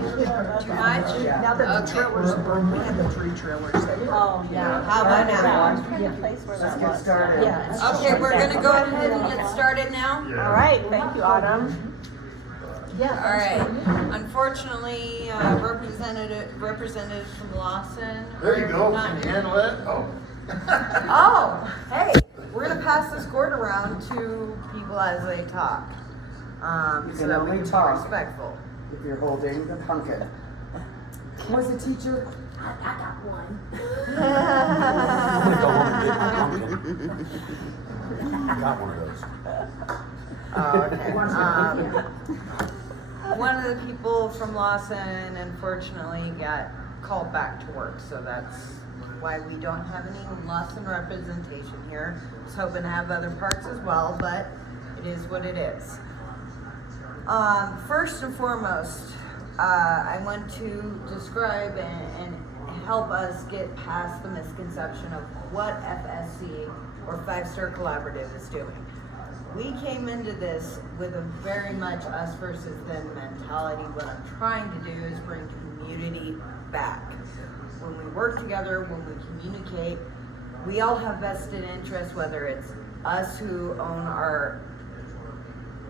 Too much? Now that the trailers are broken, we have the 3 trailers. Oh, yeah. How about now? Let's get started. Yeah. Okay, we're gonna go ahead and get started now. All right, thank you, Autumn. All right. Unfortunately, representatives from Lawson. There you go. not- Can you handle it? Oh. Oh, hey, we're gonna pass this cord around to people as they talk. You So can that we only can be talk. respectful. If you're holding the pumpkin. Was the teacher? I got one. I got one of those. Oh, okay. One of the people from Lawson unfortunately got called back to work, so that's why we don't have any Lawson representation here. I was hoping to have other parks as well, but it is what it is. First and foremost, I want to describe and help us get past the misconception of what FSC or Five Star Collaborative is doing. We came into this with a very much us versus them mentality. What I'm trying to do is bring community back. When we work together, when we communicate, we all have vested interests, whether it's us who own our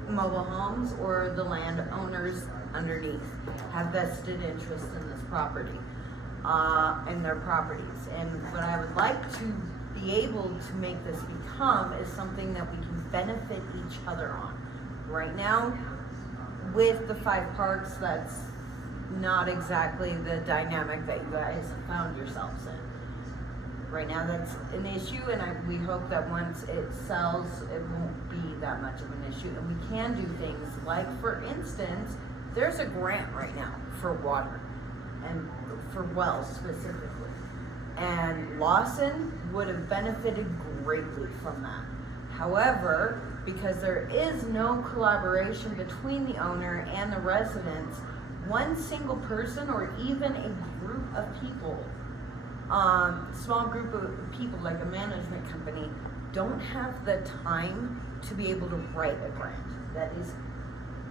mobile homes or the landowners underneath have vested interest in this property, and their properties. And what I would like to be able to make this become is something that we can benefit each other on. Right now, with the 5 parks, that's not exactly the dynamic that you guys found yourselves in. Right now, that's an issue, and we hope that once it sells, it won't be that much of an issue. And we can do things like, for instance, there's a grant right now for water, and for wells specifically. And Lawson would have benefited greatly from that. However, because there is no collaboration between the owner and the residents, one single person or even a group of people, small group of people like a management company, don't have the time to be able to write a grant. That is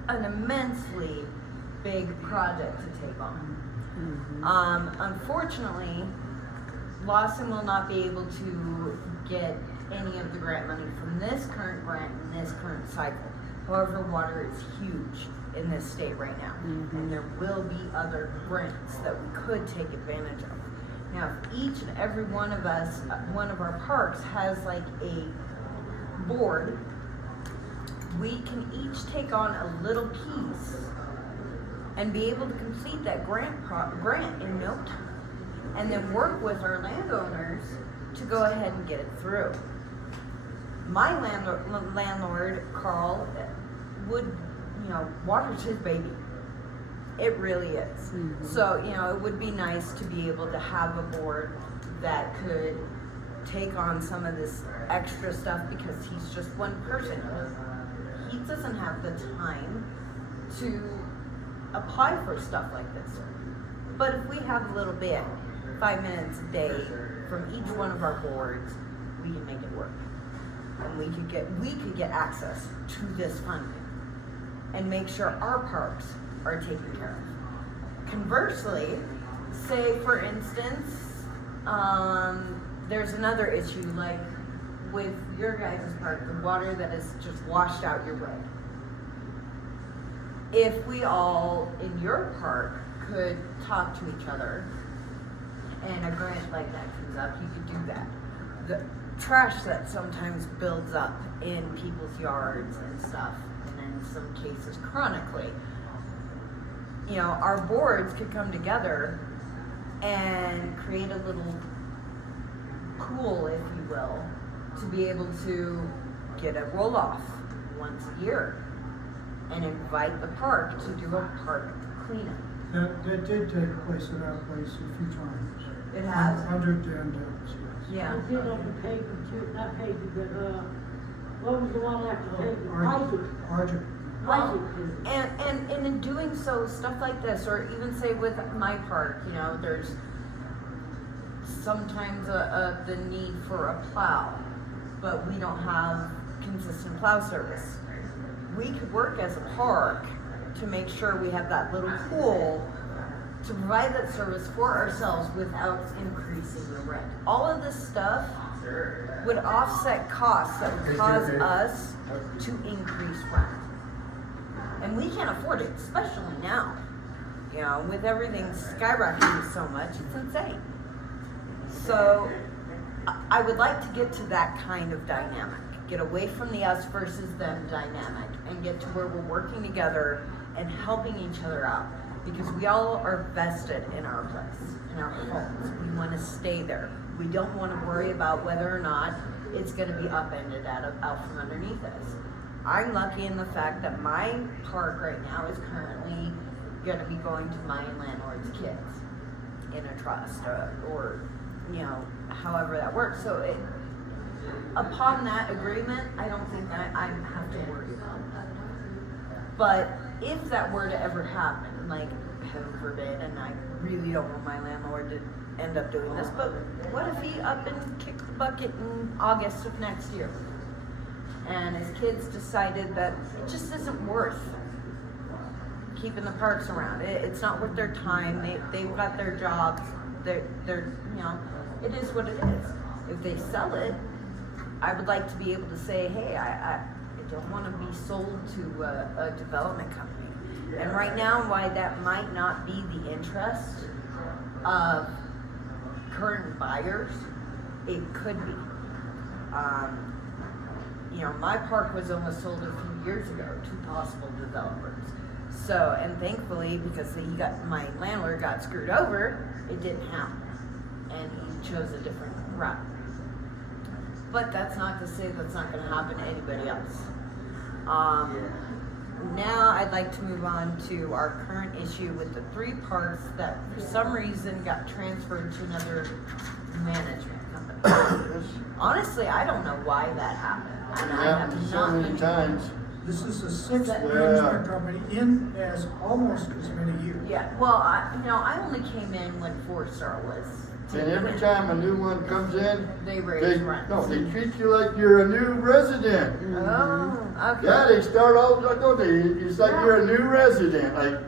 an immensely big project to take on. Unfortunately, Lawson will not be able to get any of the grant money from this current grant in this current cycle. However, water is huge in this state right now, and there will be other grants that we could take advantage of. Now, if each and every one of us, one of our parks has like a board, we can each take on a little piece and be able to complete that grant in no time. And then work with our landowners to go ahead and get it through. My landlord, Carl, would, water's his baby. It really is. So, it would be nice to be able to have a board that could take on some of this extra stuff because he's just one person. He doesn't have the time to apply for stuff like this. But if we have a little bit, 5 minutes a day from each one of our boards, we can make it work. And we could get access to this funding and make sure our parks are taken care of. Conversely, say for instance, there's another issue like with your guys' park, the water that is just washed out your way. If we all in your park could talk to each other and a grant like that comes up, you could do that. The trash that sometimes builds up in people's yards and stuff, and in some cases chronically, our boards could come together and create a little pool, if you will, to be able to get a roll-off once a year and invite the park to do a park cleanup. That did take place at our place a few times. It has? Under Dan Downs, yes. Yeah. I did on the paper too, not paper, but, what was the one after paper? Argent. Isaac. And in doing so, stuff like this, or even say with my park, there's sometimes the need for a plow, but we don't have consistent plow service. We could work as a park to make sure we have that little pool to provide that service for ourselves without increasing the rent. All of this stuff would offset costs that would cause us to increase rent. And we can't afford it, especially now. You know, with everything skyrocketing so much, it's insane. So I would like to get to that kind of dynamic. Get away from the us versus them dynamic and get to where we're working together and helping each other out. Because we all are vested in our place, in our homes. We want to stay there. We don't want to worry about whether or not it's going to be upended out from underneath us. I'm lucky in the fact that my park right now is currently going to be going to my landlord's kids in a trust or you know, however that works. So upon that agreement, I don't think I have to worry about that. But if that were to ever happen, like heaven forbid, and I really don't want my landlord to end up doing this, but what if he up and kicked the bucket in August of next year? And his kids decided that it just isn't worth keeping the parks around. It's not worth their time. They've got their jobs. They're you know, it is what it is. If they sell it, I would like to be able to say, hey, I don't want to be sold to a development company. And right now, why that might not be the interest of current buyers, it could be. You know, my park was almost sold a few years ago to possible developers. So, and thankfully, because my landlord got screwed over, it didn't happen. And he chose a different route. But that's not to say that's not going to happen to anybody else. Now I'd like to move on to our current issue with the 3 parks that for some reason got transferred to another management company. Honestly, I don't know why that happened. And I have Happened so not many been- times. This is the 6th Yeah. management company in as almost as many years. Yeah, well, I only came in when 4-Star was. And every time a new one comes in, They raise rents. they treat you like you're a new resident. Oh, okay. Yeah, they start all, don't they? It's like you're a new resident, like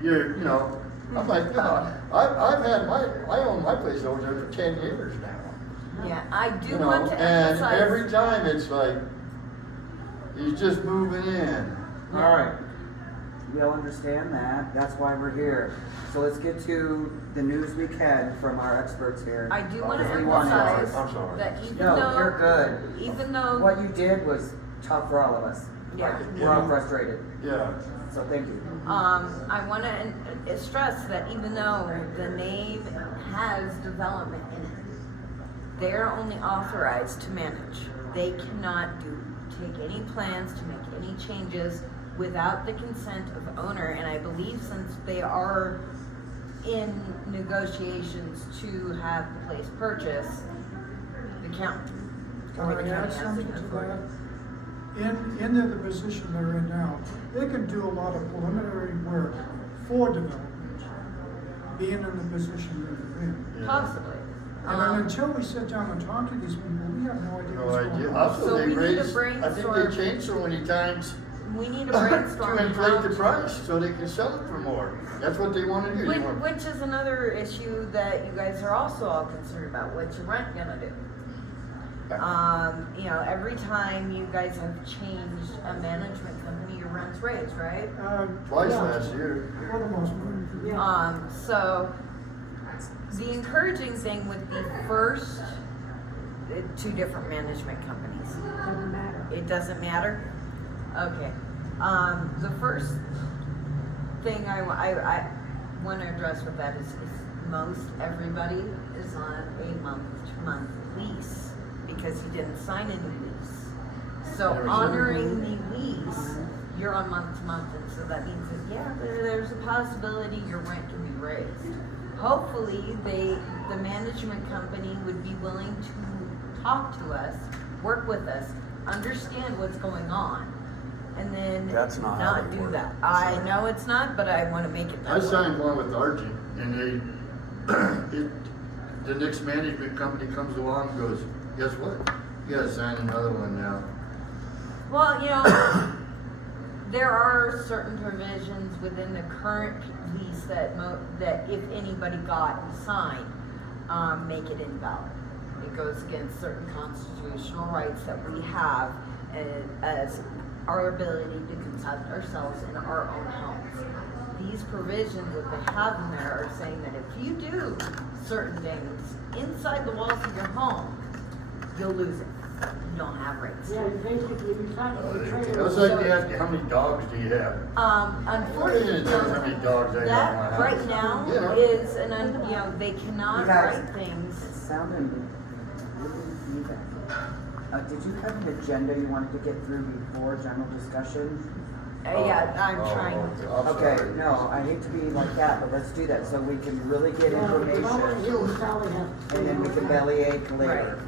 you're, you know. I'm like, no, I've had I own my place over there for 10 years now. Yeah, I do You know, want to and emphasize. every time it's like, he's just moving in. All right. We all understand that. That's why we're here. So let's get to the news we can from our experts here. I do want to If we want emphasize I'm sorry. that even No, though you're good. even though What you did was tough for all of us. yeah, We're all frustrated. Yeah. So thank you. I want to stress that even though the name has development in it, they're only authorized to manage. They cannot take any plans to make any changes without the consent of the owner. And I believe since they are in negotiations to have the place purchased, the county. Can I add has something the to authority. that? In the position they're in now, they can do a lot of preliminary work for development, being in the position they're in. Yeah. Possibly. And then until we sit down and talk to these people, we have no idea No what's going idea. on. Also, So they we need to raised, I think brainstorm. they changed so many times We need to to brainstorm inflate how the price so they can sell it for more. That's what they want to do. They want- Which is another issue that you guys are also all concerned about. What's your rent gonna do? You know, every time you guys have changed a management company, your rent's raised, right? Twice Yeah, last year. For the most part. Yeah. So the encouraging thing with the first 2 different management companies, Doesn't matter. it doesn't matter? Okay. The first thing I want to address with that is most everybody is on a month-to-month lease because you didn't sign a new lease. So Never honoring the lease, you're on month-to-month, and so that means that, yeah, there's a possibility your rent can be raised. Hopefully, the management company would be willing to talk to us, work with us, understand what's going on, and then That's not how they do work. that. I know it's not, but I want to make it that I way. signed one with Archie, and the next management company comes along and goes, guess what? You gotta sign another one now. Well, you know, there are certain provisions within the current lease that that if anybody got and signed, make it invalid. It goes against certain constitutional rights that we have as our ability to conduct ourselves in our own homes. These provisions that they have in there are saying that if you do certain things inside the walls of your home, you'll lose it. You don't have rights. Yeah, basically, you kind of betray It was like they asked you, how many dogs do you have? Unfortunately, How many dogs I have in my that house? right now You know? is they cannot You guys- write things. It's sounding really even. Did you have an agenda you wanted to get through before general discussion? Yeah, I'm Oh, trying. I'm Okay, sorry. no, I hate to be like that, but let's do that so we can really get I want to information hear what Sally has to say. and then we can bellyache later.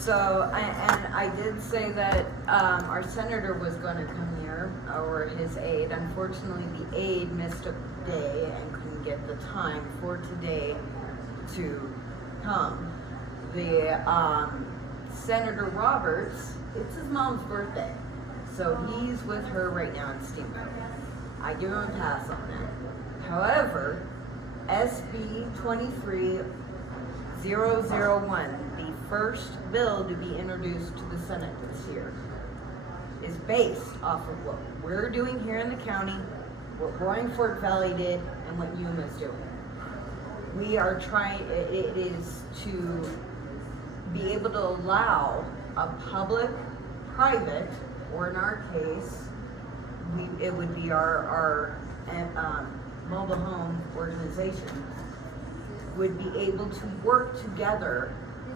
So, I did say that, our senator was gonna come here, or his aide. Unfortunately, the aide missed a day and couldn't get the time for today to come. The, Senator Roberts, it's his mom's birthday, so he's with her right now in Steamboat. I give him a pass on that. However, SB 23-001, the first bill to be introduced to the Senate this year, is based off of what we're doing here in the county, what Roaring Fork Valley did, and what Yuma's doing. We are trying, it is to be able to allow a public, private, or in our case, it would be our mobile home organization, would be able to work together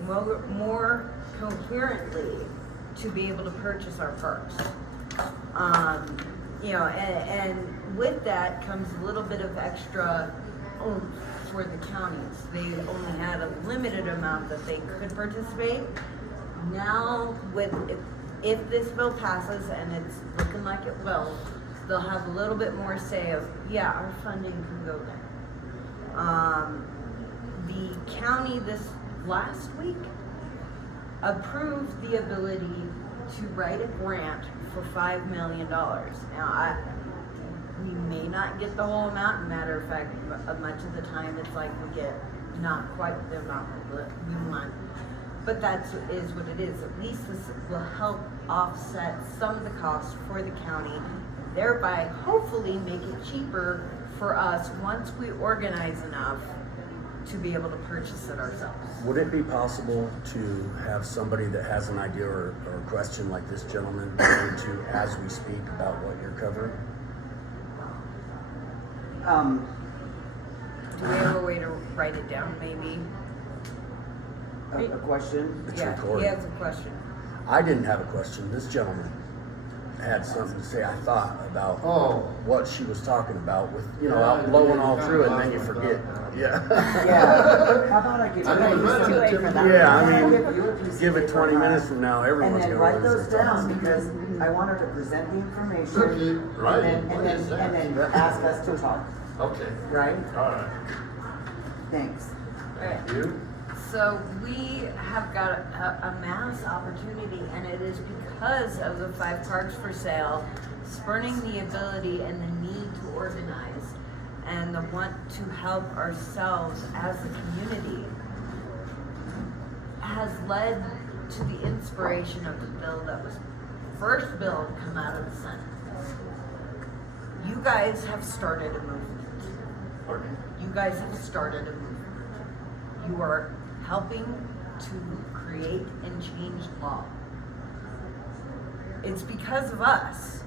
more coherently to be able to purchase our parks. And with that comes a little bit of extra oomph for the counties. They only had a limited amount that they could participate. Now, if this bill passes, and it's looking like it will, they'll have a little bit more say of, yeah, our funding can go there. The county this last week approved the ability to write a grant for $5 million. Now, we may not get the whole amount. Matter of fact, much of the time it's like we get not quite the amount we want. But that is what it is. At least this will help offset some of the costs for the county, thereby hopefully make it cheaper for us once we organize enough to be able to purchase it ourselves. Would it be possible to have somebody that has an idea or a question like this gentleman going to, as we speak, about what you're covering? Do we have a way to write it down, maybe? A question? It's Yeah, recorded. he has a question. I didn't have a question. This gentleman had something to say, I thought, about what she was talking about with, out blowing all through it and then you forget. Yeah. Yeah, how about I give you I never read a it. piece of- Yeah, I I'll mean, give you a piece of give it paper 20 back. minutes from now, And everyone's then gonna write lose those their down thoughts. because I want her to present the information. Okay, right. And What is that? then ask us to talk, Okay, right? all right. Thanks. Alright. You? So we have got a mass opportunity, and it is because of the 5 parks for sale, spurning the ability and the need to organize and the want to help ourselves as a community has led to the inspiration of the bill that was first bill to come out of the Senate. You guys have started a movement. Okay. You guys have started a movement. You are helping to create and change law. It's because of us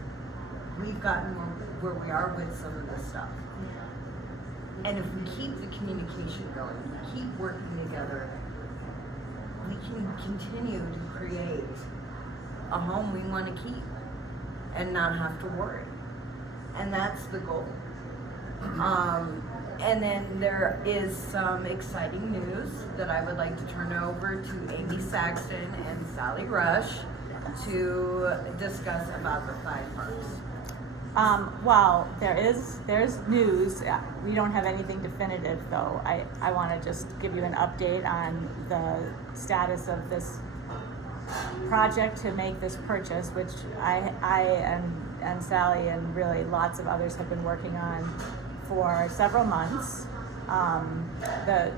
we've gotten where we are with some of this stuff. And if we keep the communication going, we keep working together, we can continue to create a home we want to keep and not have to worry. And that's the goal. And then there is some exciting news that I would like to turn over to Amy Saxton and Sally Rush to discuss about the 5 parks. Well, there's news. We don't have anything definitive though. I want to just give you an update on the status of this project to make this purchase, which I and Sally and really lots of others have been working on for several months. The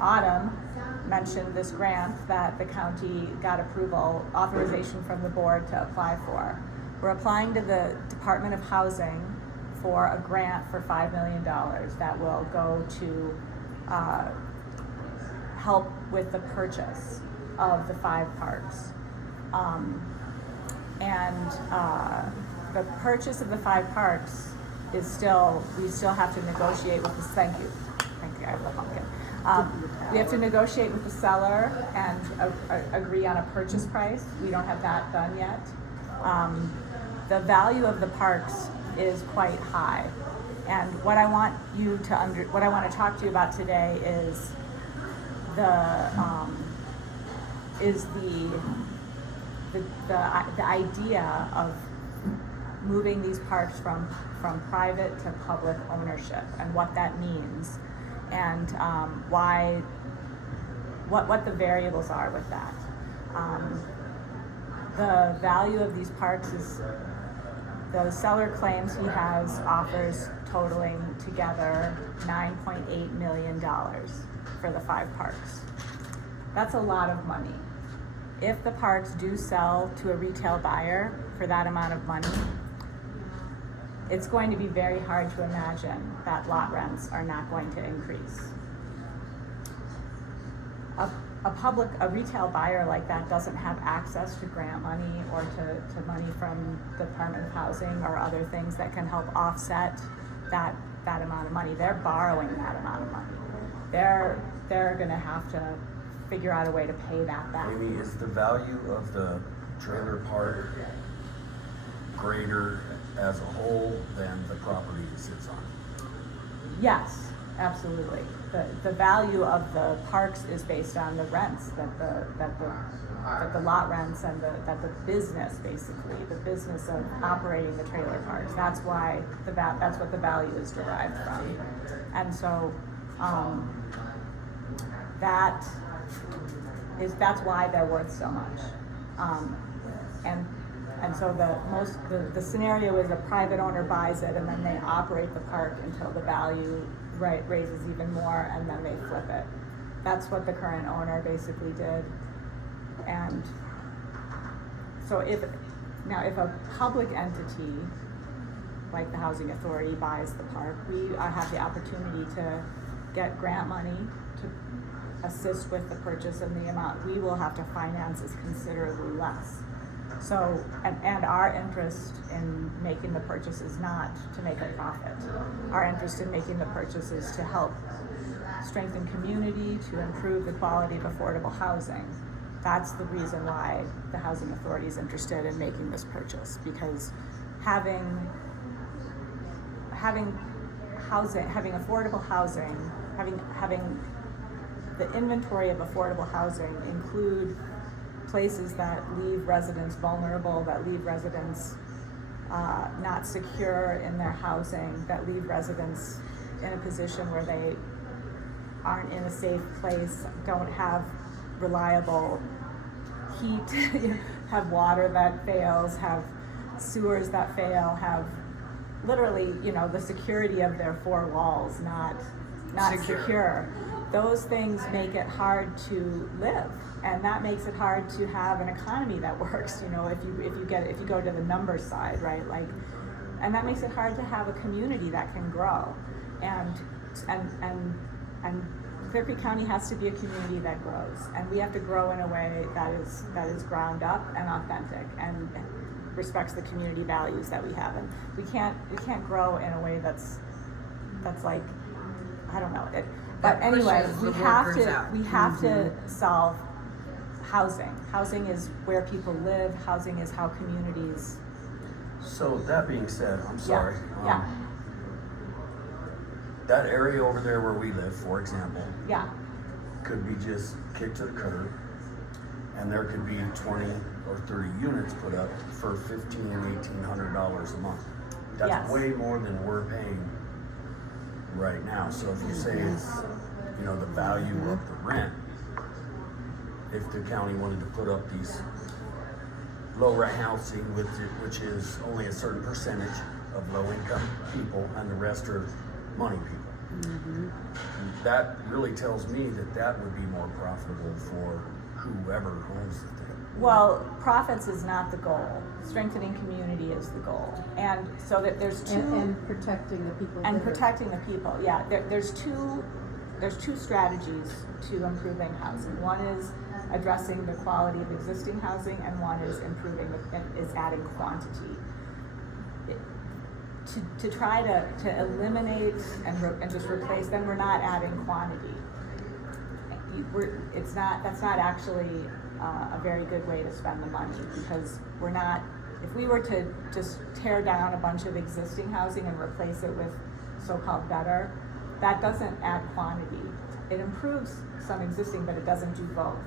Autumn mentioned this grant that the county got authorization from the board to apply for. We're applying to the Department of Housing for a grant for $5 million that will go to help with the purchase of the 5 parks. The purchase of the 5 parks is we still have to negotiate with the, thank you, I have a pumpkin. We have to negotiate with the seller and agree on a purchase price. We don't have that done yet. The value of the parks is quite high. And what I want to talk to you about today is the idea of moving these parks from private to public ownership and what that means, and what the variables are with that. The value of these parks is, the seller claims he has offers totaling together $9.8 million for the 5 parks. That's a lot of money. If the parks do sell to a retail buyer for that amount of money, it's going to be very hard to imagine that lot rents are not going to increase. A retail buyer like that doesn't have access to grant money or to money from the Department of Housing or other things that can help offset that amount of money. They're borrowing that amount of money. They're gonna have to figure out a way to pay that back. Amy, is the value of the trailer park greater as a whole than the property it sits on? Yes, absolutely. The value of the parks is based on the rents that the lot rents and that the business, basically the business of operating the trailer parks. That's why that's what the value is derived from, and so that's why they're worth so much. And so the scenario is a private owner buys it and then they operate the park until the value raises even more, and then they flip it. That's what the current owner basically did. And so if a public entity like the Housing Authority buys the park, we have the opportunity to get grant money to assist with the purchase, and the amount we will have to finance is considerably less. So, and our interest in making the purchase is not to make a profit. Our interest in making the purchase is to help strengthen community, to improve the quality of affordable housing. That's the reason why the Housing Authority is interested in making this purchase, because having affordable housing, having the inventory of affordable housing include places that leave residents vulnerable, that leave residents not secure in their housing, that leave residents in a position where they aren't in a safe place, don't have reliable heat, have water that fails, have sewers that fail, have literally, the security of their 4 walls not secure. Those things make it hard to live, and that makes it hard to have an economy that works. If you go to the numbers side, right? And that makes it hard to have a community that can grow, and Clear Creek County has to be a community that grows, and we have to grow in a way that is ground up and authentic and respects the community values that we have. And we can't grow in a way that's like, I don't know it. But anyway, we have to solve housing. Housing is where people live. Housing is how communities. So that being said, I'm sorry. Yeah. That area over there where we live, for example, Yeah. could be just kicked to the curb, and there could be 20 or 30 units put up for $1,500 and $1,800 a month. That's Yes. way more than we're paying right now. So if you say it's, the value of the rent, if the county wanted to put up these low-rent housing, which is only a certain percentage of low-income people, and the rest are money people. That really tells me that that would be more profitable for whoever owns the thing. Well, profits is not the goal. Strengthening community is the goal. And so that there's two. And protecting the people. And that are- protecting the people, yeah. There's two strategies to improving housing. One is addressing the quality of existing housing, and one is is adding quantity. To try to eliminate and just replace them, we're not adding quantity. That's not actually a very good way to spend the money, because if we were to just tear down a bunch of existing housing and replace it with so-called better, that doesn't add quantity. It improves some existing, but it doesn't do both.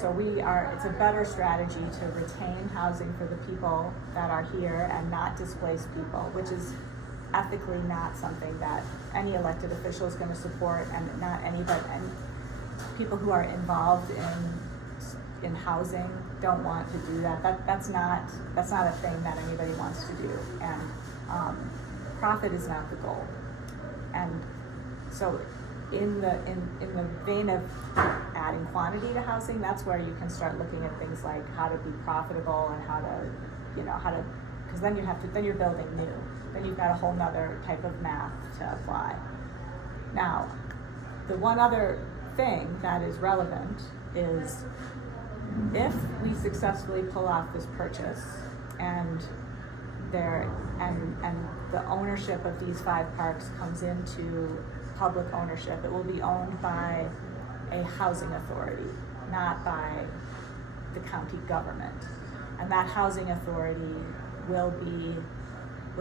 So it's a better strategy to retain housing for the people that are here and not displace people, which is ethically not something that any elected official is going to support, and not anybody, and people who are involved in housing don't want to do that. That's not a thing that anybody wants to do, and profit is not the goal. And so in the vein of adding quantity to housing, that's where you can start looking at things like how to be profitable and how to, because then you're building new. Then you've got a whole nother type of math to apply. Now, the one other thing that is relevant is if we successfully pull off this purchase and the ownership of these 5 parks comes into public ownership, it will be owned by a housing authority, not by the county government. And that housing authority will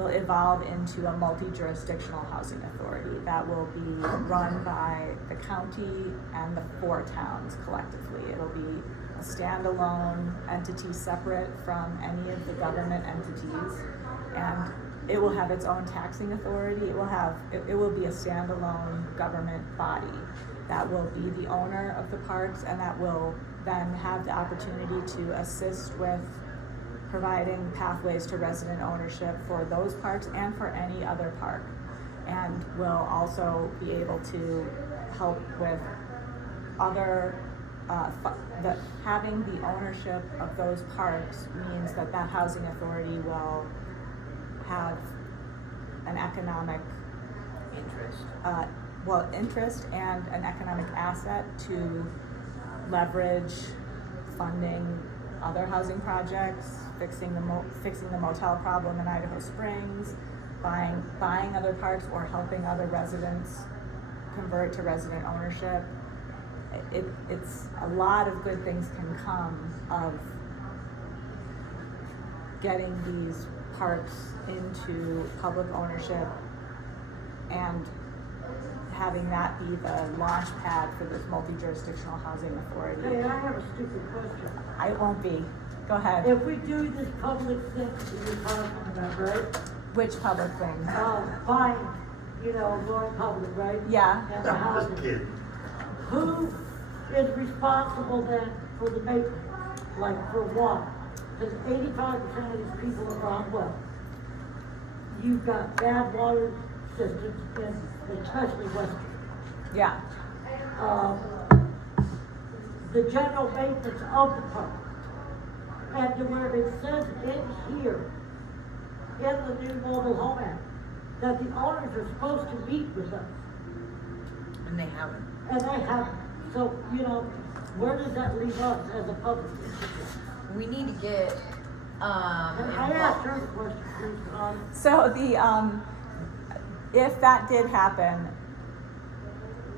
evolve into a multi-jurisdictional housing authority that will be run by the county and the 4 towns collectively. It'll be a standalone entity separate from any of the government entities, and it will have its own taxing authority. It will be a standalone government body that will be the owner of the parks, and that will then have the opportunity to assist with providing pathways to resident ownership for those parks and for any other park, and will also be able to help with other having the ownership of those parks means that housing authority will have an economic interest and an economic asset to leverage funding other housing projects, fixing the motel problem in Idaho Springs, buying other parks, or helping other residents convert to resident ownership. It's a lot of good things can come of getting these parks into public ownership and having that be the launch pad for this multi-jurisdictional housing authority. Hey, I have a stupid question. It won't be. Go ahead. If we do this public thing that you're talking about, right? Which public thing? Buying, going public, right? Yeah. And the I'm just housing. kidding. Who is responsible then for the maintenance? Like for what? Because 85% of these people are on well. You've got bad water systems especially Western. Yeah. The general maintenance of the park. And to where it says in here, in the new mobile home act, that the owners are supposed to meet with us. And they haven't. And they haven't. So, where does that leave us as a public entity? We need to get, I asked her a question, please, So if that did happen,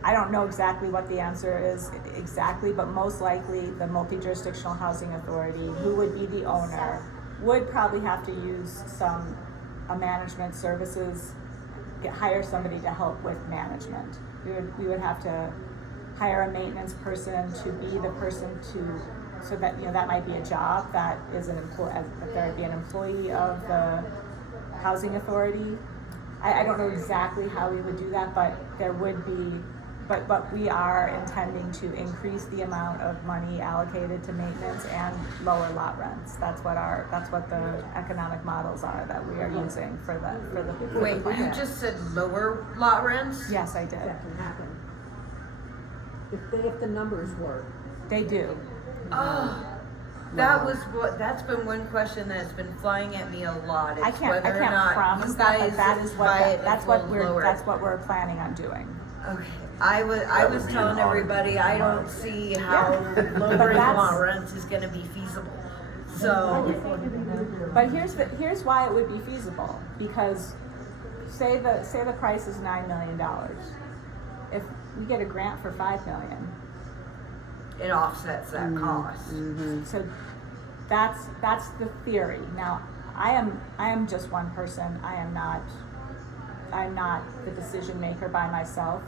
I don't know exactly what the answer is exactly, but most likely the multi-jurisdictional housing authority, who would be the owner, would probably have to use a management services, hire somebody to help with management. We would have to hire a maintenance person to be the person so that, that might be a job that is there would be an employee of the housing authority. I don't know exactly how we would do that, but there would be but we are intending to increase the amount of money allocated to maintenance and lower lot rents. That's what the economic models are that we are using for the Wait, plan. you just said lower lot rents? Yes, I did. That can happen. If the numbers work. They do. Oh, that's been one question that's been flying at me a lot. I Is can't whether or not promise you that, guys but that is buy it that's a what little lower. that's what we're planning on doing. Okay, I That was would be telling an everybody, I don't see how lowering that's- lot rents is gonna be feasible. So, But here's why it would be feasible, because say the price is $9 million. If we get a grant for $5 million, it offsets that cost. so that's the theory. Now, I am just one person. I'm not the decision maker by myself,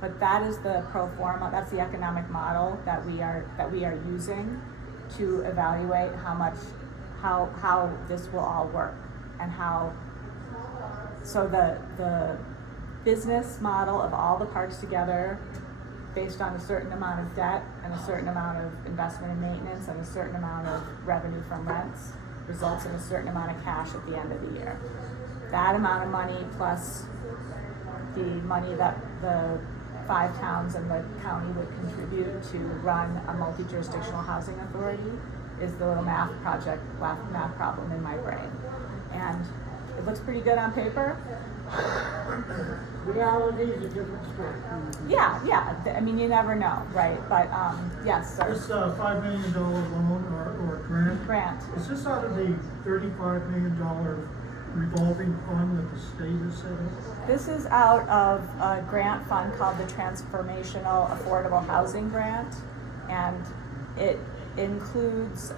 but that is the pro forma, that's the economic model that we are using to evaluate how this will all work, and so the business model of all the parks together, based on a certain amount of debt and a certain amount of investment in maintenance and a certain amount of revenue from rents, results in a certain amount of cash at the end of the year. That amount of money plus the money that the 5 towns and the county would contribute to run a multi-jurisdictional housing authority is the little math problem in my brain. And it looks pretty good on paper. Reality is a different story. Yeah, I mean, you never know, right? But, yes, sir. This $5 million loan or grant, is this out of the $35 million revolving fund that the state has set up? This is out of a grant fund called the Transformational Affordable Housing Grant, and it includes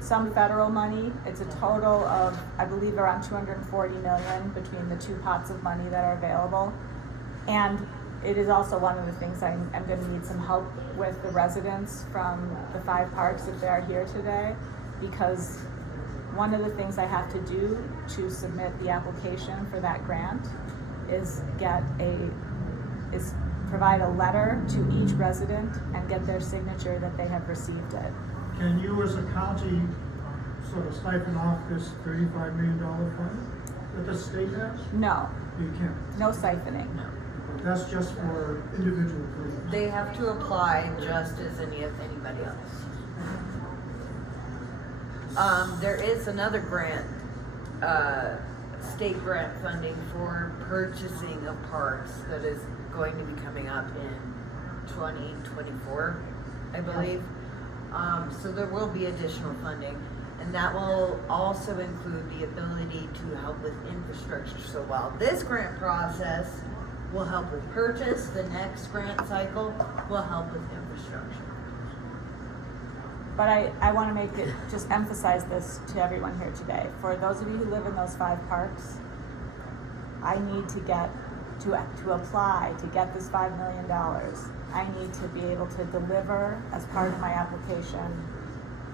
some federal money. It's a total of, I believe, around $240 million between the 2 pots of money that are available. And it is also one of the things I'm going to need some help with the residents from the 5 parks if they're here today, because one of the things I have to do to submit the application for that grant is provide a letter to each resident and get their signature that they have received it. Can you as a county sort of siphon off this $35 million fund that the state has? No, You can't. no siphoning. But that's just for individual programs. They have to apply just as anybody else. There is another grant, state grant funding for purchasing of parks that is going to be coming up in 2024, I believe. So there will be additional funding, and that will also include the ability to help with infrastructure. So while this grant process will help with purchase, the next grant cycle will help with infrastructure. But I want to just emphasize this to everyone here today. For those of you who live in those 5 parks, I need to get to apply to get this $5 million. I need to be able to deliver, as part of my application,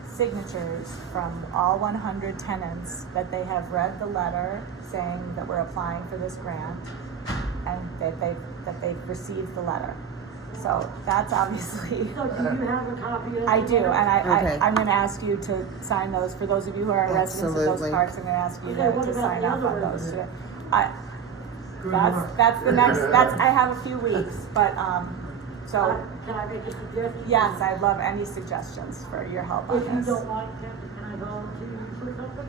signatures from all 100 tenants that they have read the letter saying that we're applying for this grant and that they've received the letter. So that's obviously. So do you have a copy of? I the do, letter? and Okay. I'm going to ask you to sign those. For those of you who are residents of those Absolutely. parks, I'm going to ask you Okay, what to about sign the off other on those. residents? Good luck. That's the next. I have a few weeks, but so Can I make a suggestion? yes, I'd love any suggestions for your help on If you this. don't mind, can I volunteer you for something?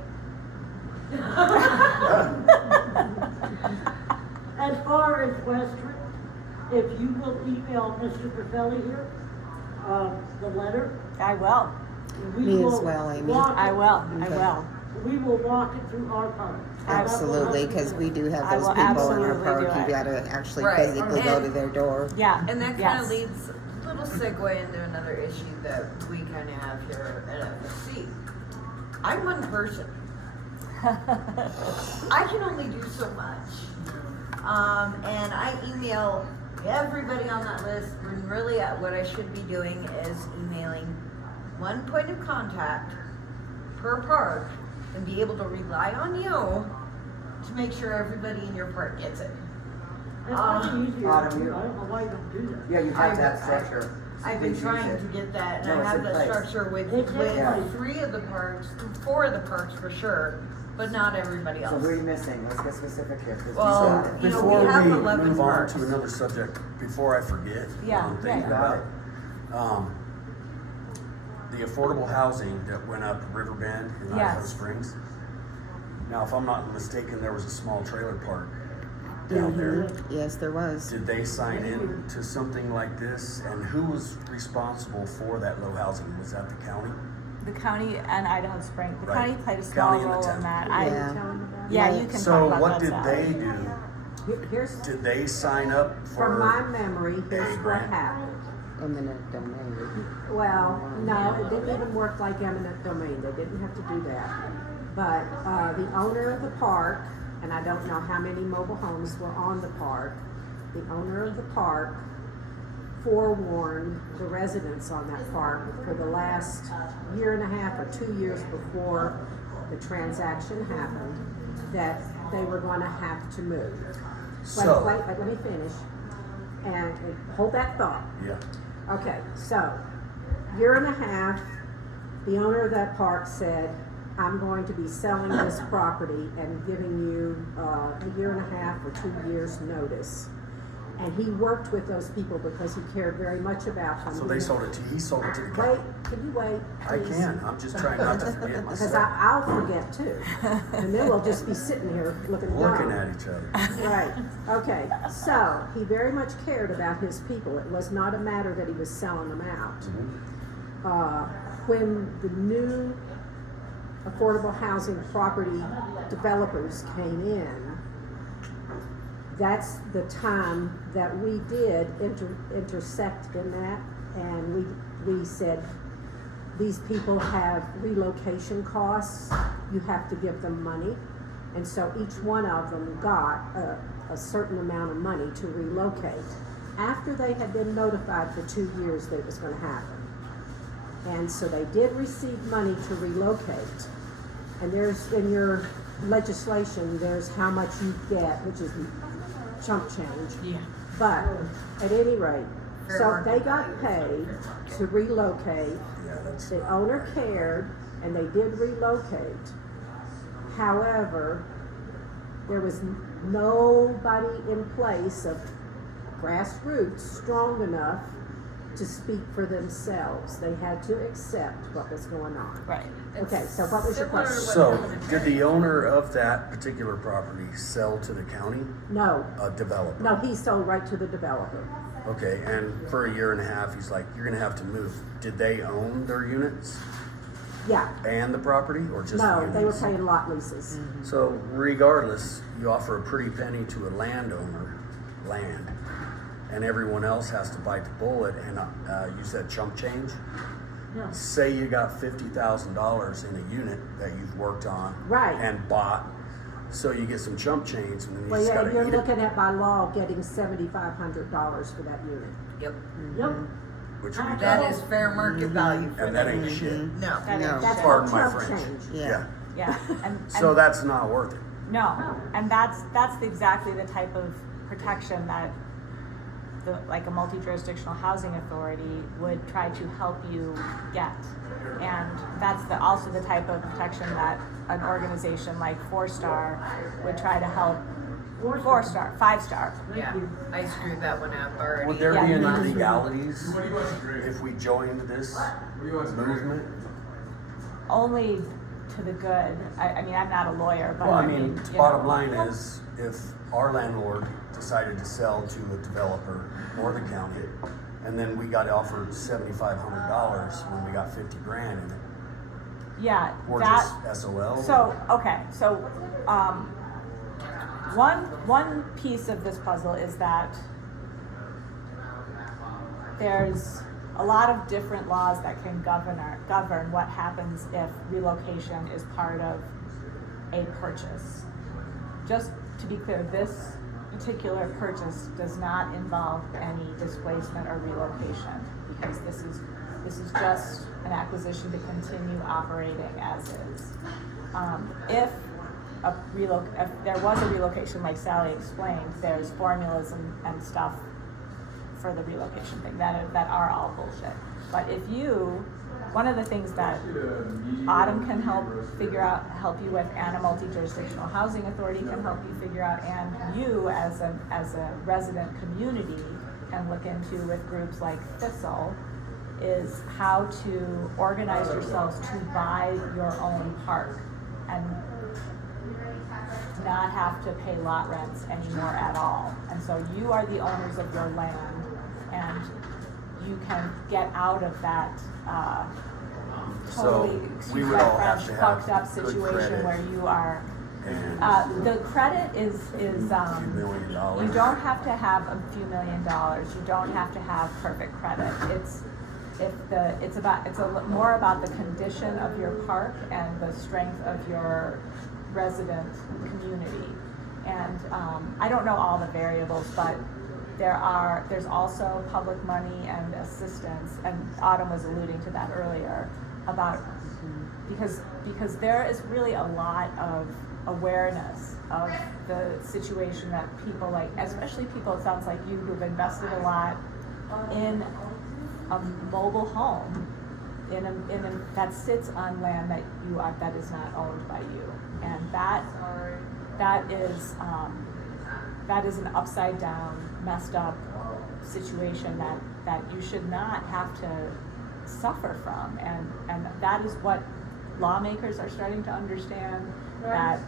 As far as Western, if you will email Mr. Pacelli here, the letter, I will. we Me will as well, Amy. walk I it- will. I Okay. will. We will walk it through our park. Absolutely, because we do have I those will people in our absolutely park. do You it. gotta actually Right. physically go And- to their door. Yeah. And that kind yes. of leads a little segue into another issue that we kind of have here at FSC. I'm one person. I can only do so much. And I email everybody on that list when really what I should be doing is emailing one point of contact per park and be able to rely on you to make sure everybody in your park gets it. That's probably easier to Autumn, do. you- I don't know why you don't do that. Yeah, you have to have structure. I've been Please use trying it. to get that, and No, I it's have in the place. structure with It's in place. 3 of the parks, 4 of the parks for sure, but not everybody So else. who are you missing? Let's get specific here. 'Cause you Well, got it. you know, Before we have we 11 move on parks. to another subject, before I forget, Yeah, what I'm thinking yeah. Got about, the affordable housing that went up Riverbend in Yes. Idaho Springs. Now, if I'm not mistaken, there was a small trailer park down there. Yes, there was. Did they sign in to something like this? And who was responsible for that low housing? Was that the county? The county and Idaho Springs, the Right. county played a small County and the role in town. that. Yeah. Yeah, you can talk So about what that, did Sally. they do? Here's, Did they sign up from my for? memory, here's what grant. happened. Eminent domain. Well, no, it didn't even work like eminent domain, they didn't have to do that. But, the owner of the park, and I don't know how many mobile homes were on the park, the owner of the park forewarned the residents on that park for the last year and a half or 2 years before the transaction happened, that they were gonna have to move. So- Wait, let me finish, and hold that thought. Yeah. Okay, so, year and a half, the owner of that park said, I'm going to be selling this property and giving you a year and a half or 2 years notice. And he worked with those people because he cared very much about them. So they sold it to, he sold it to the Wait, county. can you wait, I please? can, I'm just trying not to forget Because myself. I'll forget too. And then we'll just be sitting here looking dumb. Looking at each other. Right, okay, so he very much cared about his people. It was not a matter that he was selling them out. When the new affordable housing property developers came in, that's the time that we did intersect in that, and we said, these people have relocation costs, you have to give them money. And so each one of them got a certain amount of money to relocate after they had been notified for 2 years that it was gonna happen. And so they did receive money to relocate. And there's, in your legislation, there's how much you get, which is chump change. Yeah. But at any rate, Fair so market they got value. paid to relocate. Yeah, that's, The owner cared, and they did relocate. However, there was nobody in place of grassroots strong enough to speak for themselves. They had to accept what was going on. Right. Okay, so what was your Similar to question? so, happened in did the Texas. owner of that particular property sell to the county, No, a developer? no, he sold right to the developer. Okay, and for a year and a half, he's like, you're gonna have to move. Did they own their units Yeah, and the property, or just the no, units? they were paying lot leases. So regardless, you offer a pretty penny to a landowner, land, and everyone else has to bite the bullet and you said chump change? Yeah. Say you got $50,000 in a unit that you've worked on. Right. And bought, so you get some chump change and then you Well, just yeah, gotta you're eat it. looking at by law getting $7,500 for that unit. Yep. Yep. Which we That don't. is fair market value for And that that. ain't shit. No. That No. is That's shit. Pardon my chump French. change. Yeah. Yeah, and. So and- that's not worth it. No, and that's exactly the type of protection that like a multi-jurisdictional housing authority would try to help you get. And that's also the type of protection that an organization like 4-Star would try to help. 4-Star, 5-Star. Yeah, I screwed that one up already. Would there Yeah. be any legalities if we joined this movement? Only to the good. I mean, I'm not a lawyer, but Well, I I mean, you bottom know. line is, if our landlord decided to sell to a developer or the county, and then we got offered $7,500 when we got 50 grand in it, Yeah, or that. just SOL? So, okay, so, one piece of this puzzle is that there's a lot of different laws that can govern what happens if relocation is part of a purchase. Just to be clear, this particular purchase does not involve any displacement or relocation, because this is just an acquisition to continue operating as is. If if there was a relocation, like Sally explained, there's formulas and stuff for the relocation thing that are all bullshit. But if you, one of the things that Autumn can help you with, and a multi-jurisdictional housing authority can help you figure out, and you as a resident community can look into with groups like Thistle, is how to organize yourselves to buy your own park and not have to pay lot rents anymore at all. And so you are the owners of your land, and you can get out of that totally, So, excuse we would my all have French, to have fucked up good situation credit. where you are. And The credit is $2 million. you don't have to have a few $1 million. You don't have to have perfect credit. It's more about the condition of your park and the strength of your resident community. And I don't know all the variables, but there's also public money and assistance, and Autumn was alluding to that earlier, about because there is really a lot of awareness of the situation that people, like, especially people, it sounds like you, who've invested a lot in a mobile home that sits on land that is not owned by you, and that is an upside down, messed up situation that you should not have to suffer from, and that is what lawmakers are starting to understand. That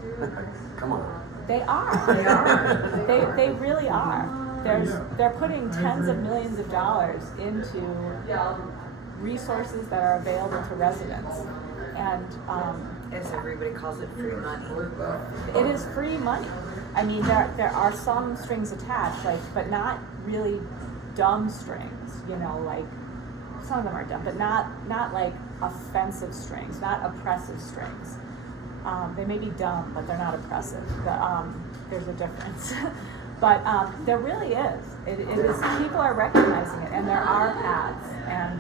Come on. they are. They really are. They're putting tens of millions of dollars into resources that are available to residents, and As everybody calls it, free money. it is free money. I mean, there are some strings attached, but not really dumb strings. Like some of them are dumb, but not like offensive strings, not oppressive strings. They may be dumb, but they're not oppressive. There's a difference. But there really is. It is. People are recognizing it, and there are paths. And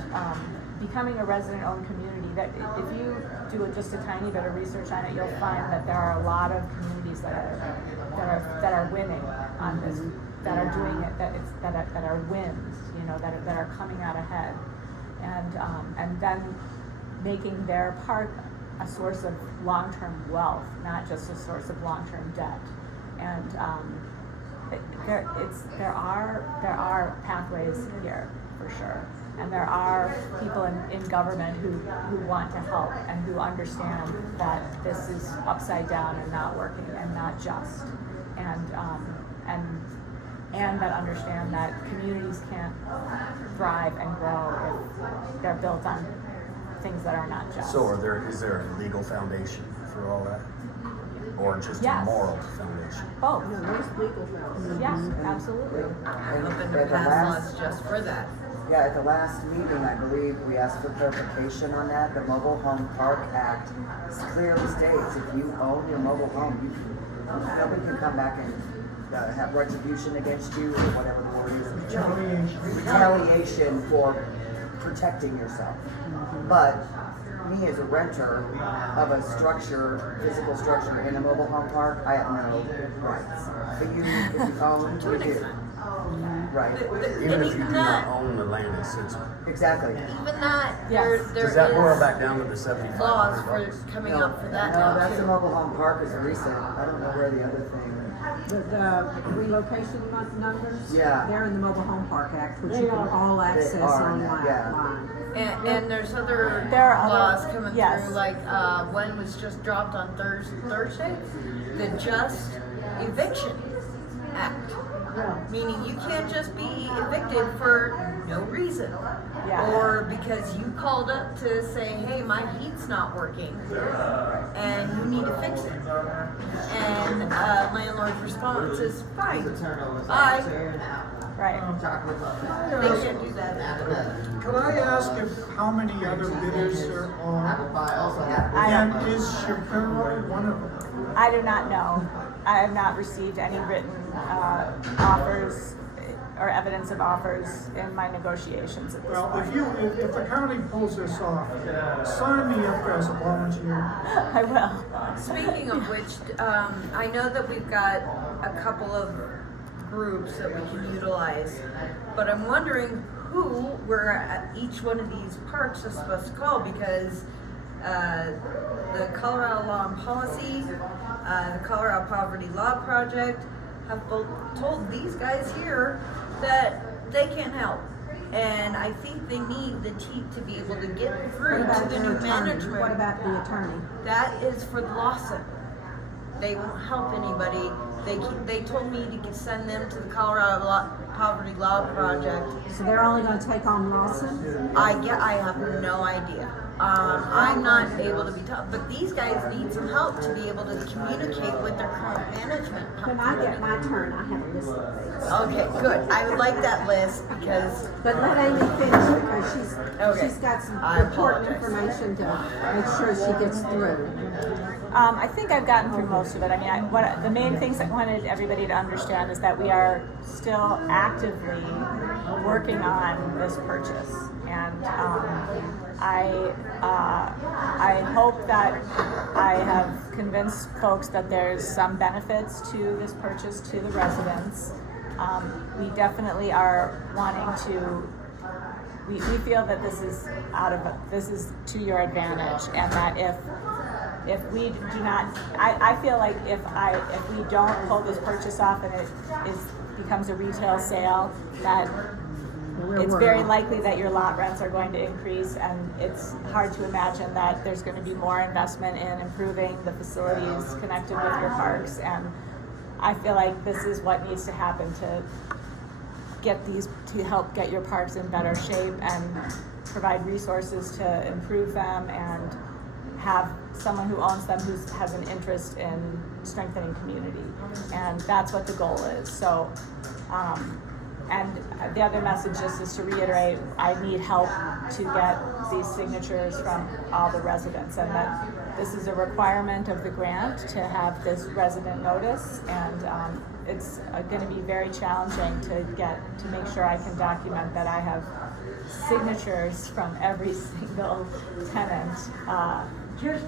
becoming a resident-owned community, that if you do just a tiny bit of research on it, you'll find that there are a lot of communities that are winning on this, that are doing it, that are wins, that are coming out ahead, and then making their park a source of long-term wealth, not just a source of long-term debt. And there are pathways here for sure, and there are people in government who want to help and who understand that this is upside down and not working and not just, and that understand that communities can't thrive and grow if they're built on things that are not just. So is there a legal foundation for all that? Or just a moral foundation? Both. No, there's legal foundation. Yes, absolutely. I'm hoping to At the pass last- laws just for that. Yeah, at the last meeting, I believe we asked for clarification on that. The Mobile Home Park Act clearly states if you own your mobile home, nobody can come back and have retribution against you, or whatever the word is. Retaliation for protecting yourself. But me as a renter of a structure, physical structure in a mobile home park, I have no rights. But you, if you own, To an you do. extent. Right. Even if you do not own the land it sits on. Exactly. Even that, Yes. there Does that boil is back down to the $7,500? laws for coming No, up for that no, now that's too. a mobile home park is recent. I don't know where the other thing. The relocation numbers? Yeah. They're in the Mobile Home Park Act, which They you can are. all access are in that, online. yeah. And there's other There are laws other- coming yes. through, like one was just dropped on Thursday, the Just Eviction Act. Yeah. Meaning you can't just be evicted for no reason. Yeah. Or because you called up to say, hey, my heat's not working and you need to fix it. And landlord's response is, fine, bye. Right. They can't do that. Could I ask how many other bidders there are? And is Shapiro one of them? I do not know. I have not received any written offers or evidence of offers in my negotiations at this Well, point. if the county pulls this off, sign me up as a volunteer. I will. Speaking of which, I know that we've got a couple of groups that we can utilize, but I'm wondering who we're at each one of these parks is supposed to call, because the Colorado Law and Policy, the Colorado Poverty Law Project have both told these guys here that they can't help. And I think they need the team to be able to get What through to about the the new attorney? management. What about the attorney? That is for Lawson. They won't help anybody. They told me to send them to the Colorado Poverty Law Project. So they're only gonna take on Lawson? I have no idea. I'm not able to be told, but these guys need some help to be able to communicate with their current management. When I get my turn, I have a list of things. Okay, good. I would like that list because But let Amy finish because Okay. she's got some I important apologize. information to make sure she gets through. I think I've gotten through most of it. I mean, the main things I wanted everybody to understand is that we are still actively working on this purchase, and I hope that I have convinced folks that there's some benefits to this purchase to the residents. We definitely are wanting to. We feel that this is to your advantage, and that if we do not, I feel like if we don't pull this purchase off and it becomes a retail sale, that it's very likely that your lot rents are going to increase, and it's hard to imagine that there's going to be more investment in improving the facilities connected with your parks. And I feel like this is what needs to happen to help get your parks in better shape and provide resources to improve them, and have someone who owns them who has an interest in strengthening community. And that's what the goal is. So, and the other message just is to reiterate, I need help to get these signatures from all the residents, and that this is a requirement of the grant to have this resident notice, and it's going to be very challenging to make sure I can document that I have signatures from every single tenant. Just,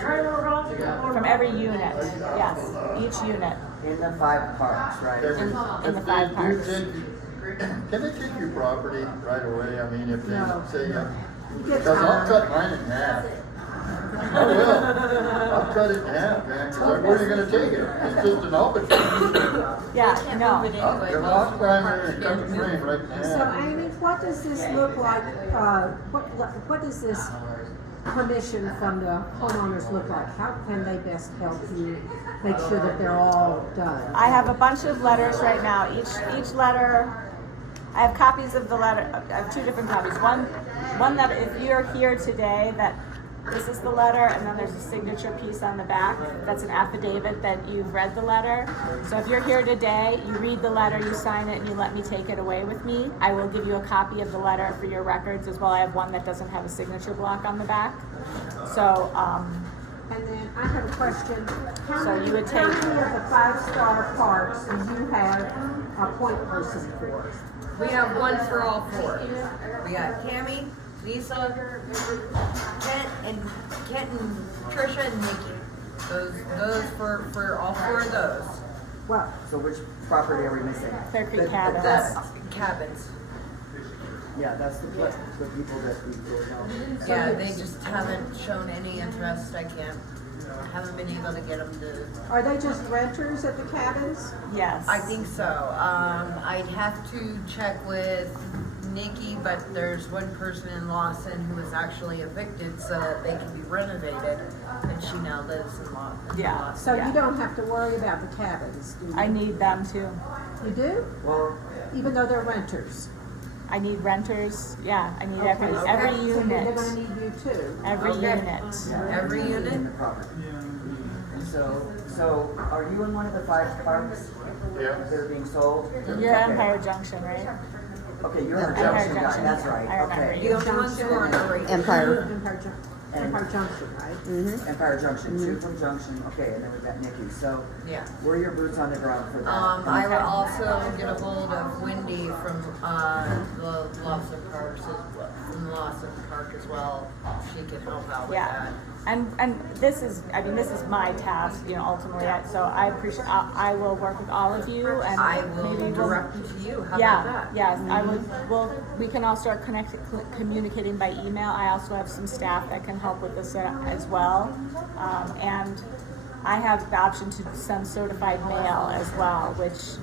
trailer run? From every unit, yes, each unit. In the 5 parks, right? In the If 5 they parks. can they take your property right away? I mean, if they No. say, You get because I'll time. cut mine in half. I will. I'll cut it in half, man, because where are you gonna take it? It's just an open. Yeah, no. Your lot primary and cut the frame right in So half. Amy, what does this look like, what does this permission from the homeowners look like? How can they best help you make sure that they're all done? I have a bunch of letters right now. Each letter, I have copies of the letter. I have 2 different copies. One that if you're here today, that this is the letter, and then there's a signature piece on the back. That's an affidavit that you've read the letter. So if you're here today, you read the letter, you sign it, and you let me take it away with me, I will give you a copy of the letter for your records as well. I have one that doesn't have a signature block on the back. So, And then I have a question. How So many you would how take- many of the 5-star parks do you have a point person for? we have one for all 4. We got Tammy, Lisa, Kent and Trisha and Nikki. Those for all 4 of those. Well, So which property are we missing? Clear Creek The- Cabins. That's cabins. Yeah, that's the people that we don't know. Yeah, they just haven't shown any interest. Haven't been able to get them to. are they just renters at the cabins? yes. I think so. I'd have to check with Nikki, but there's one person in Lawson who was actually evicted so that they can be renovated, and she now lives in Lawson. Yeah. So Yeah. you don't have to worry about the cabins, do you? I need them too. You do? Well, Even though they're renters? I need renters. Yeah, I need Okay, every so every that- so They're unit. gonna need you too. Every Okay. unit. Every in unit? the property. So are you in one of the 5 parks Yeah. that are being sold? You're Okay. Empire Junction, right? Okay, you're in Empire Junction, Junction. that's right, I remember okay. The only ones who are not right. Empire. Empire Junction, right? Empire Junction, 2 from Junction, okay, and then we've got Nikki. So Yeah. We're your boots on the ground for that. I will also get a hold of Wendy from, the Lawson Parks, from Lawson Park as well. She can help out with Yeah, that. and this is, I mean, this is my task, you know, ultimately, so I appreciate, I will work with all of you and I will maybe we'll. direct you to you. How Yeah, about that? yes, I would, well, we can all start communicating by email. I also have some staff that can help with this as well. And I have the option to send certified mail as well, which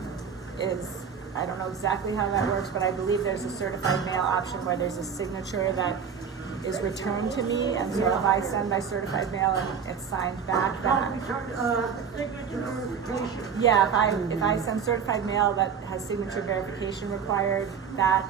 is, I don't know exactly how that works, but I believe there's a certified mail option where there's a signature that is returned to me, and so if I send my certified mail and it's signed back, then, Signature verification. yeah, if I send certified mail that has signature verification required, that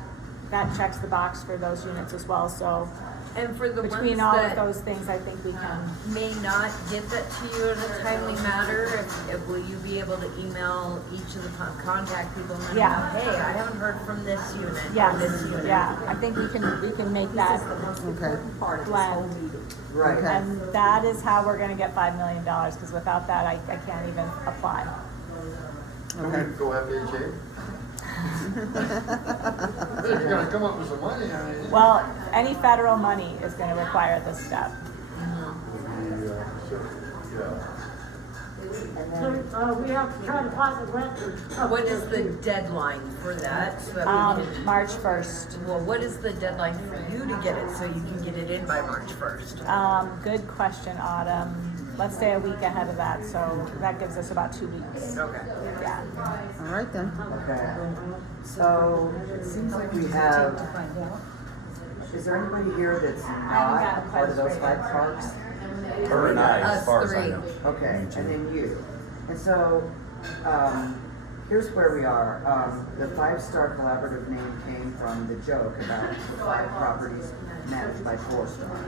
checks the box for those units as well, so And for the between ones all of that those things, I think we can. may not get that to you in a timely manner, if will you be able to email each of the contact people and let them Yeah. know, hey, I haven't heard from this unit, Yes, or this unit. yeah, I think we can make that Okay. Part of this whole blend. meeting. Right. Okay. And that is how we're gonna get $5 million, because without that, I can't even apply. Okay. Go FHA. You're gonna come up with some money, I mean. Well, any federal money is gonna require this step. And then, So, we have to try to find the renters. What is the deadline for that, so that we can, March 1st. well, what is the deadline for you to get it, so you can get it in by March 1st? Good question, Autumn. Let's stay a week ahead of that, so that gives us about 2 weeks. Okay. Yeah. All right then. okay. So it seems like we have, is there anybody here that's haven't gotten not part of those frustrated. 5 parks? Her and I, as Us far as I three. know. Okay, and then you. And so, here's where we are. The 5-Star Collaborative name came from the joke about the 5 properties managed by 4-Star.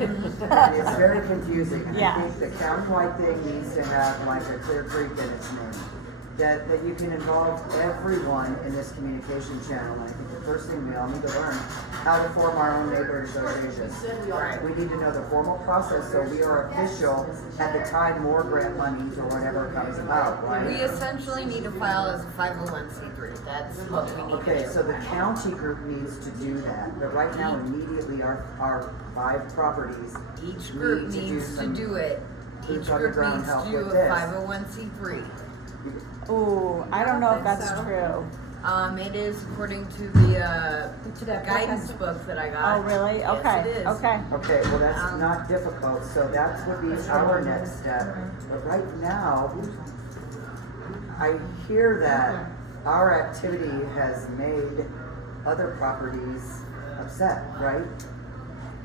And it's very confusing, and Yeah. I think the countywide thing needs to have like a Clear Creek in its name. That you can involve everyone in this communication channel, and I think the first thing we all need to learn, how to form our own neighborhood associations. Right. We need to know the formal process, so we are official at the time more grant monies or whatever comes about, right? We essentially need to file as a 501c3, that's what we need to Okay, do. so the county group needs to do that, but right now immediately our 5 properties. Each group need to do needs to some do it. boots Each on the group ground needs to help do with a this. 501c3. Ooh, I don't know if that's true. It is according to the, guidance book that I got. Oh, really? Yes, Okay, it is. okay. Okay, well, that's not difficult, so that would be our next step. But right now, I hear that our activity has made other properties upset, right?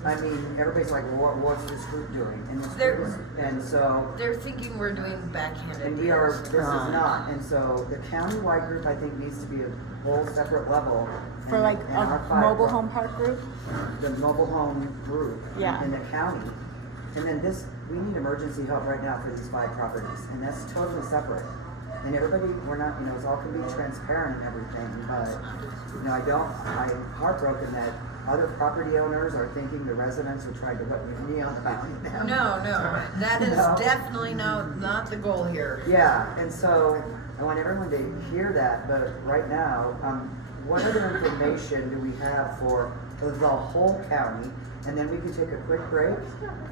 I mean, everybody's like, well, what's this group doing? And this They're- group is, and so, They're thinking we're doing backhanded. and we are, deals. this is not, and so the countywide group, I think, needs to be a whole separate level. For and- like and our a 5 mobile pro- home park group? the mobile home group Yeah. in the county. And then this, we need emergency help right now for these 5 properties, and that's totally separate. And everybody, we're not, it's all can be transparent and everything, but, I'm heartbroken that other property owners are thinking the residents are trying to put me on the bounty now. No, that is No. definitely not the goal here. Yeah, and so I want everyone to hear that, but right now, what other information do we have for the whole county? And then we can take a quick break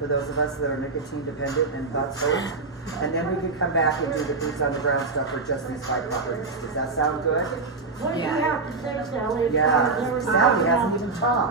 for those of us that are nicotine dependent and thoughts hope. And then we can come back and do the boots on the ground stuff for just these 5 properties. Does that sound good? What do you have to say, Sally? as far as Yeah, everything Sally hasn't else? even talked.